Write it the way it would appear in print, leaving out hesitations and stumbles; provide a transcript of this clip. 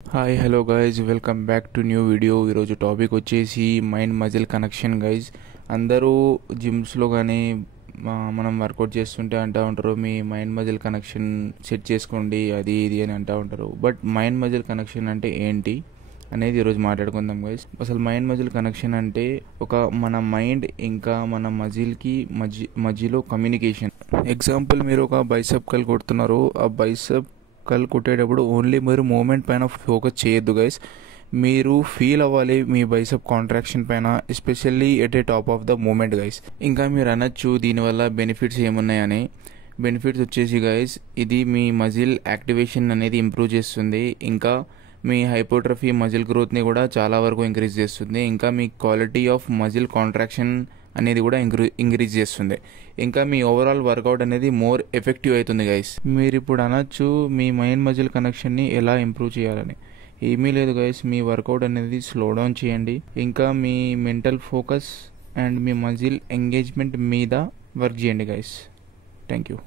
Hi hello guys welcome back to new video. ఈరోజు topic వచ్చేసి mind muscle connection guys. అందరూ జిమ్స్లో కానీ మనం వర్కౌట్ చేస్తుంటే అంటూ ఉంటారు, మీ మైండ్ మజిల్ కనెక్షన్ సెట్ చేసుకోండి అది ఇది అని అంటూ ఉంటారు. బట్ మైండ్ మజిల్ కనెక్షన్ అంటే ఏంటి అనేది ఈరోజు మాట్లాడుకుందాం గైజ్. అసలు మైండ్ మజిల్ కనెక్షన్ అంటే మన మైండ్ ఇంకా మన మజిల్కి మధ్యలో కమ్యూనికేషన్. ఎగ్జాంపుల్, మీరు ఒక బైసెప్ కల్ కొడుతున్నారు. ఆ బైసెప్ కల్ కొట్టేటప్పుడు ఓన్లీ మీరు మూమెంట్ పైన ఫోకస్ చేయొద్దు గైస్, మీరు ఫీల్ అవ్వాలి మీ బైసెప్ కాంట్రాక్షన్ పైన, especially at a top of the movement guys. ఇంకా మీరు అనొచ్చు దీనివల్ల బెనిఫిట్స్ ఏమున్నాయని. బెనిఫిట్స్ వచ్చేసి గైస్, ఇది మీ మజిల్ యాక్టివేషన్ అనేది ఇంప్రూవ్ చేస్తుంది, ఇంకా మీ హైపోట్రఫీ మజిల్ గ్రోత్ని కూడా చాలా వరకు ఇంక్రీజ్ చేస్తుంది, ఇంకా మీ క్వాలిటీ ఆఫ్ మజిల్ కాంట్రాక్షన్ అనేది కూడా ఇంక్రీజ్ చేస్తుంది, ఇంకా మీ ఓవరాల్ వర్కౌట్ అనేది మోర్ ఎఫెక్టివ్ అవుతుంది గైస్. మీరు ఇప్పుడు అనొచ్చు మీ మైండ్ మజిల్ కనెక్షన్ని ఎలా ఇంప్రూవ్ చేయాలని. ఏమీ లేదు గైస్, మీ వర్కౌట్ అనేది స్లో డౌన్ చేయండి, ఇంకా మీ మెంటల్ ఫోకస్ అండ్ మీ మజిల్ ఎంగేజ్మెంట్ మీద వర్క్ చేయండి గైస్. Thank you.